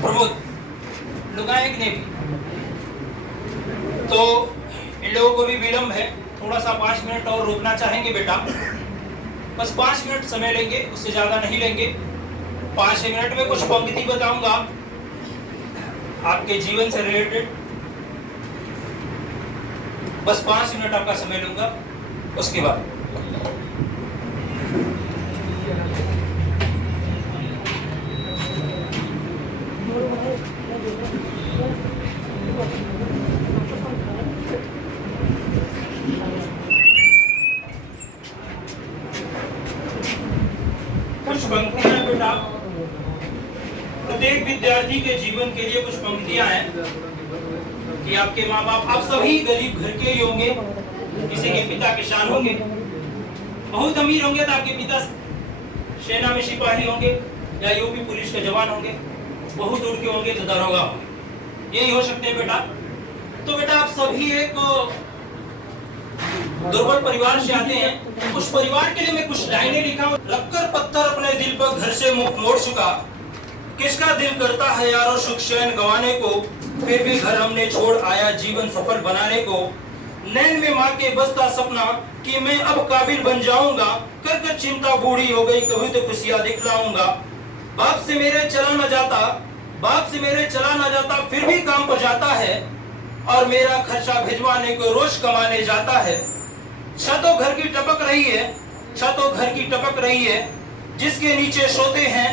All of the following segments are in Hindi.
प्रमोद लुगाएक ने भी। तो इन लोगों को भी विलंब है, थोड़ा सा 5 मिनट और रुकना चाहेंगे बेटा। बस 5 मिनट समय लेंगे, उससे ज्यादा नहीं लेंगे। 5 मिनट में कुछ पंक्ति बताऊंगा आपके जीवन से रिलेटेड। बस 5 मिनट आपका समय लूंगा, उसके बाद कुछ पंक्तियां बेटा प्रत्येक विद्यार्थी के जीवन के लिए कुछ पंक्तियां हैं कि आपके माँ बाप, आप सभी गरीब घर के ही होंगे, किसी के पिता किसान होंगे, बहुत अमीर होंगे तो आपके पिता सेना में सिपाही होंगे या यूपी पुलिस के जवान होंगे, बहुत दूर के होंगे तो दरोगा होंगे, यही हो सकते हैं बेटा। तो बेटा आप सभी एक दुर्बल परिवार से आते हैं, उस परिवार के लिए मैं कुछ लाइनें लिखा हूं। रखकर पत्थर अपने दिल पर घर से मुख मोड़ चुका, किसका दिल करता है यारो सुख चैन गंवाने को, फिर भी घर हमने छोड़ आया जीवन सफल बनाने को। नैन में माँ के बसता सपना कि मैं अब काबिल बन जाऊंगा, कर कर चिंता बूढ़ी हो गई कभी तो खुशियां दिखलाऊंगा। बाप से मेरे चला न जाता, बाप से मेरे चला न जाता, फिर भी काम पर जाता है और मेरा खर्चा भिजवाने को रोज कमाने जाता है। छतों घर की टपक रही है, छतों घर की टपक रही है, जिसके नीचे सोते हैं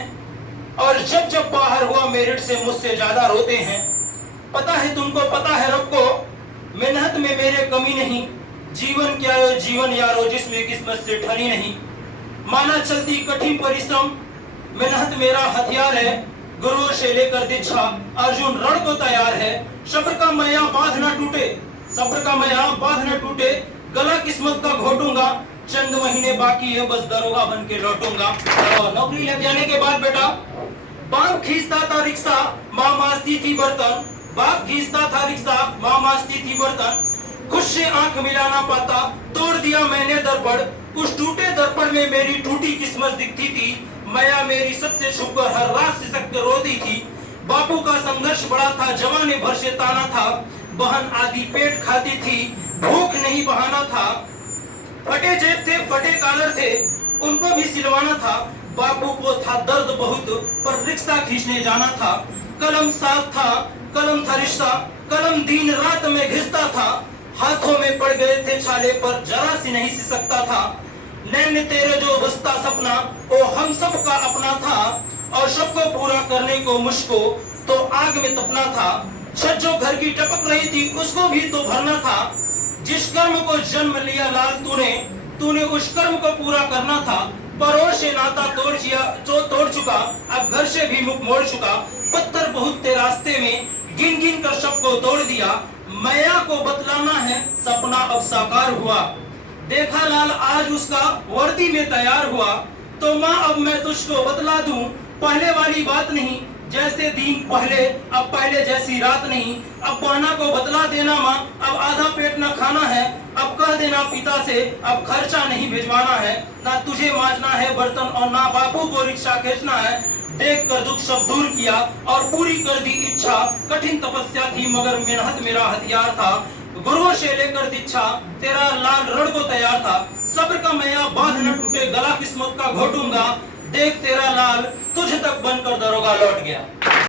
और जब जब बाहर हुआ मेरिट से मुझसे ज्यादा रोते हैं। पता है तुमको, पता है रब को, मेहनत में मेरे कमी नहीं, जीवन क्या है जीवन यारो जिसमें किस्मत से ठनी नहीं। माना चलती कठिन परिश्रम, मेहनत मेरा हथियार है, गुरु से लेकर दीक्षा अर्जुन रण को तैयार है। सब्र का मैया बांध न टूटे, सब्र का मैया बांध न टूटे, गला किस्मत का घोटूंगा, चंद महीने बाकी है बस दरोगा बन के लौटूंगा। नौकरी लग जाने के बाद बेटा बाप खींचता था रिक्शा, माँ मांजती थी बर्तन, बाप खींचता था रिक्शा, माँ मांजती थी बर्तन। खुद से आंख मिला ना पाता, तोड़ दिया मैंने दर्पण, उस टूटे दर्पण में मेरी टूटी किस्मत दिखती थी। मैया मेरी सबसे छुपकर हर रात सिसक कर रोती थी। बापू का संघर्ष बड़ा था, जमाने भर से ताना था, बहन आदि पेट खाती थी, भूख नहीं बहाना था। फटे जेब थे, फटे कॉलर थे, उनको भी सिलवाना था। बापू को था दर्द बहुत, पर रिक्शा खींचने जाना था। कलम साथ था, कलम था रिश्ता, कलम दिन रात में घिसता था। हाथों में पड़ गए थे छाले पर जरा सी नहीं सिसकता था। नैन तेरे जो बसता सपना वो हम सब का अपना था, और सबको पूरा करने को मुझको तो आग में तपना था। छत जो घर की टपक रही थी उसको भी तो भरना था। जिस कर्म को जन्म लिया लाल तूने उस कर्म को पूरा करना था। परोस से नाता तोड़ चुका, अब घर से भी मुख मोड़ चुका। पत्थर बहुत थे रास्ते में, गिन गिन कर सबको तोड़ दिया। मैया को बतलाना है सपना अब साकार हुआ, देखा लाल आज उसका वर्दी में तैयार हुआ। तो माँ अब मैं तुझको बतला दूं, पहले वाली बात नहीं, जैसे दिन पहले अब पहले जैसी रात नहीं। अब बहना को बतला देना माँ, अब आधा पेट न खाना है। अब कह देना पिता से अब खर्चा नहीं भिजवाना है। ना तुझे मांजना है बर्तन और ना बापू को रिक्शा खींचना है। देख कर दुख सब दूर किया और पूरी कर दी इच्छा। कठिन तपस्या थी मगर मेहनत मेरा हथियार था। गुरुओं से लेकर दीक्षा तेरा लाल रण को तैयार था। सब्र का मैया बांध न टूटे, गला किस्मत का घोटूंगा। देख तेरा लाल तुझ तक बनकर दरोगा लौट गया।